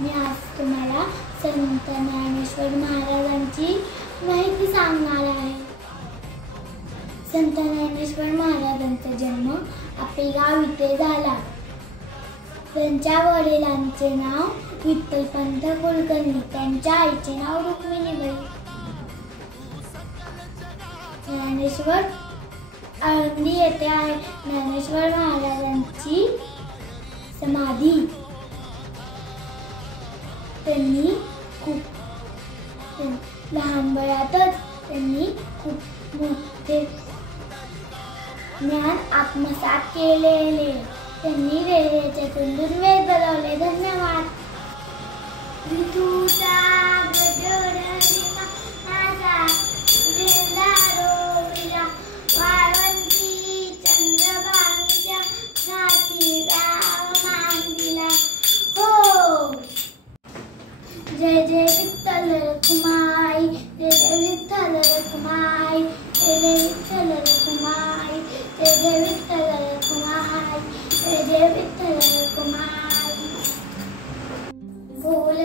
मी आज तुम्हाला संत ज्ञानेश्वर महाराजांची माहिती सांगणार आहे। संत ज्ञानेश्वर महाराजांचा जन्म आपेगाव इथे झाला। त्यांच्या वडिलांचे नाव विठ्ठलपंत कुलकर्णी, त्यांच्या आईचे नाव रुक्मिणीबाई। ज्ञानेश्वर आळंदी येथे आहे ज्ञानेश्वर महाराजांची समाधी। त्यांनी खूप लहान वयातच त्यांनी खूप मोठे ज्ञान आत्मसात केलेले। त्यांनी रेल्वेचे तुंडून वेद बदलले। धन्यवाद। जय जय विठ्ठल रखुमाई, जय जय विठ्ठल रखुमाई, जय जय विठ्ठल रखुमाई, जय जय विठ्ठल रखुमाई, जय जय विठ्ठल रखुमाई। बोल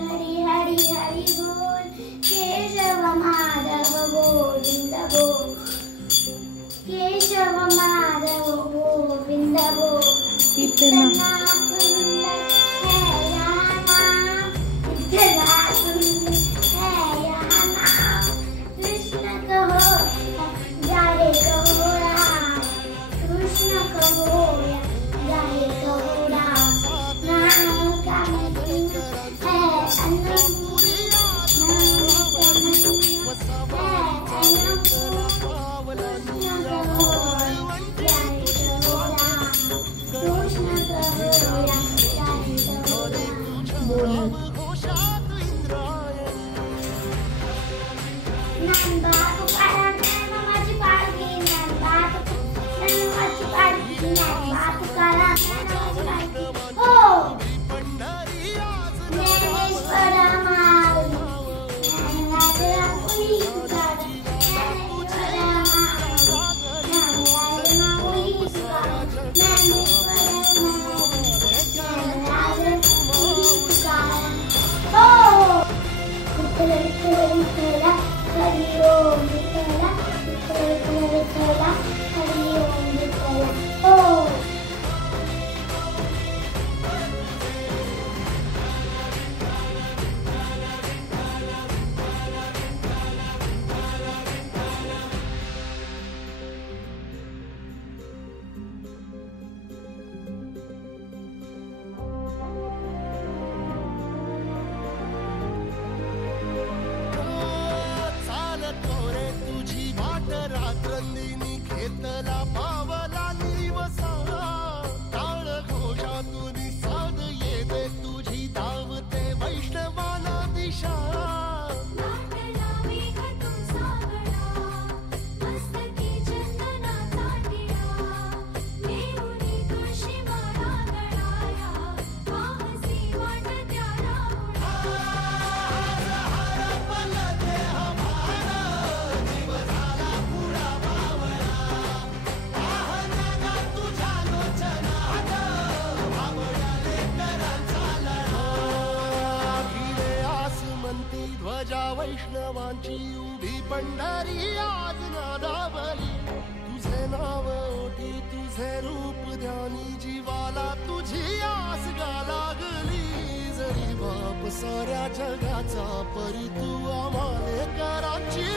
हरी हरी हरी बोल, केशव माधव गोविंद बोल, केशव माधव गोविंद बोल। इतना सुंदर है यहाँ नाम, इतना सुंदर है यहाँ नाम। कृष्ण कहो जाए कहो राम, कृष्ण कहो जाए कहो राम। नाम का मतलब है अनंत, नाम का मतलब है अनंत। कृष्ण कहो जाए कहो राम, कृष्ण कहो जाए कहो राम। वैष्णवांची उभी पंढरी आज नादावली. तुझे नाव ओठी तुझे रूप ध्यानी जीवाला तुझी आस गा लागली. जरी बाप साऱ्या जगाचा परी तू आम्हाले कराची